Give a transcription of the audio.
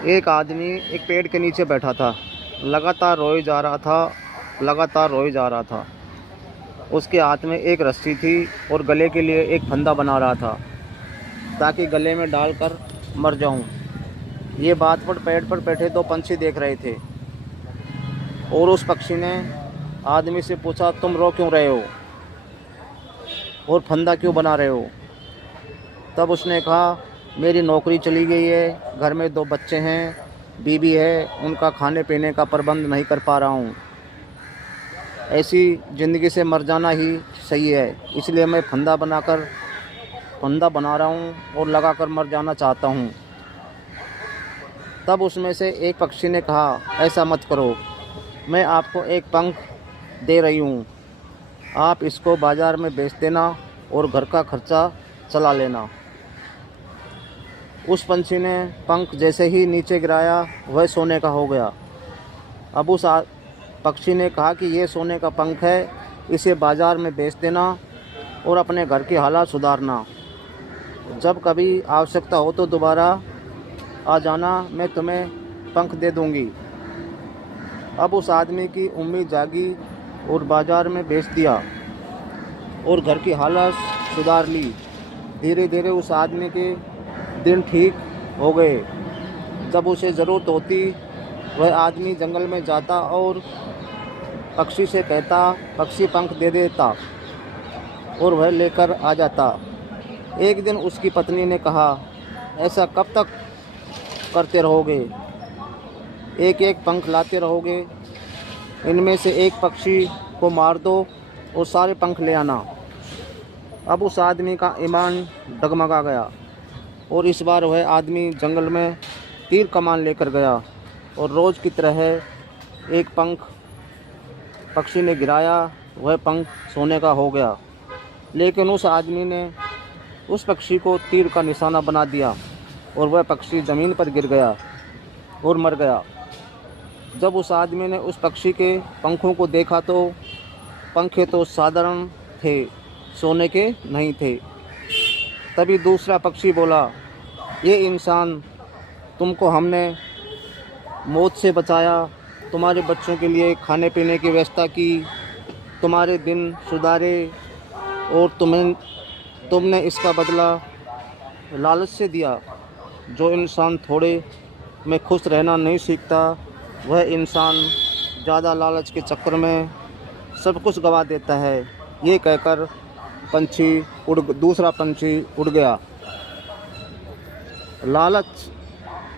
एक आदमी एक पेड़ के नीचे बैठा था। लगातार रोए जा रहा था, लगातार रोए जा रहा था। उसके हाथ में एक रस्सी थी और गले के लिए एक फंदा बना रहा था ताकि गले में डालकर मर जाऊं। ये बात पर पेड़ पर बैठे दो पंछी देख रहे थे और उस पक्षी ने आदमी से पूछा, तुम रो क्यों रहे हो और फंदा क्यों बना रहे हो? तब उसने कहा, मेरी नौकरी चली गई है, घर में 2 बच्चे हैं, बीवी है, उनका खाने पीने का प्रबंध नहीं कर पा रहा हूँ। ऐसी ज़िंदगी से मर जाना ही सही है, इसलिए मैं फंदा बना रहा हूँ और लगाकर मर जाना चाहता हूँ। तब उसमें से एक पक्षी ने कहा, ऐसा मत करो, मैं आपको एक पंख दे रही हूँ, आप इसको बाज़ार में बेच देना और घर का खर्चा चला लेना। उस पंछी ने पंख जैसे ही नीचे गिराया वह सोने का हो गया। अब उस पक्षी ने कहा कि ये सोने का पंख है, इसे बाज़ार में बेच देना और अपने घर की हालात सुधारना। जब कभी आवश्यकता हो तो दोबारा आ जाना, मैं तुम्हें पंख दे दूँगी। अब उस आदमी की उम्मीद जागी और बाज़ार में बेच दिया और घर की हालत सुधार ली। धीरे धीरे उस आदमी के दिन ठीक हो गए। जब उसे ज़रूरत होती वह आदमी जंगल में जाता और पक्षी से कहता, पक्षी पंख दे देता और वह लेकर आ जाता। एक दिन उसकी पत्नी ने कहा, ऐसा कब तक करते रहोगे? एक एक पंख लाते रहोगे? इनमें से एक पक्षी को मार दो और सारे पंख ले आना। अब उस आदमी का ईमान डगमगा गया और इस बार वह आदमी जंगल में तीर कमान लेकर गया और रोज़ की तरह एक पंख पक्षी ने गिराया। वह पंख सोने का हो गया, लेकिन उस आदमी ने उस पक्षी को तीर का निशाना बना दिया और वह पक्षी ज़मीन पर गिर गया और मर गया। जब उस आदमी ने उस पक्षी के पंखों को देखा तो पंखे तो साधारण थे, सोने के नहीं थे। तभी दूसरा पक्षी बोला, ये इंसान, तुमको हमने मौत से बचाया, तुम्हारे बच्चों के लिए खाने पीने की व्यवस्था की, तुम्हारे दिन सुधारे और तुमने इसका बदला लालच से दिया। जो इंसान थोड़े में खुश रहना नहीं सीखता वह इंसान ज़्यादा लालच के चक्कर में सब कुछ गंवा देता है। ये कहकर दूसरा पंछी उड़ गया। लालच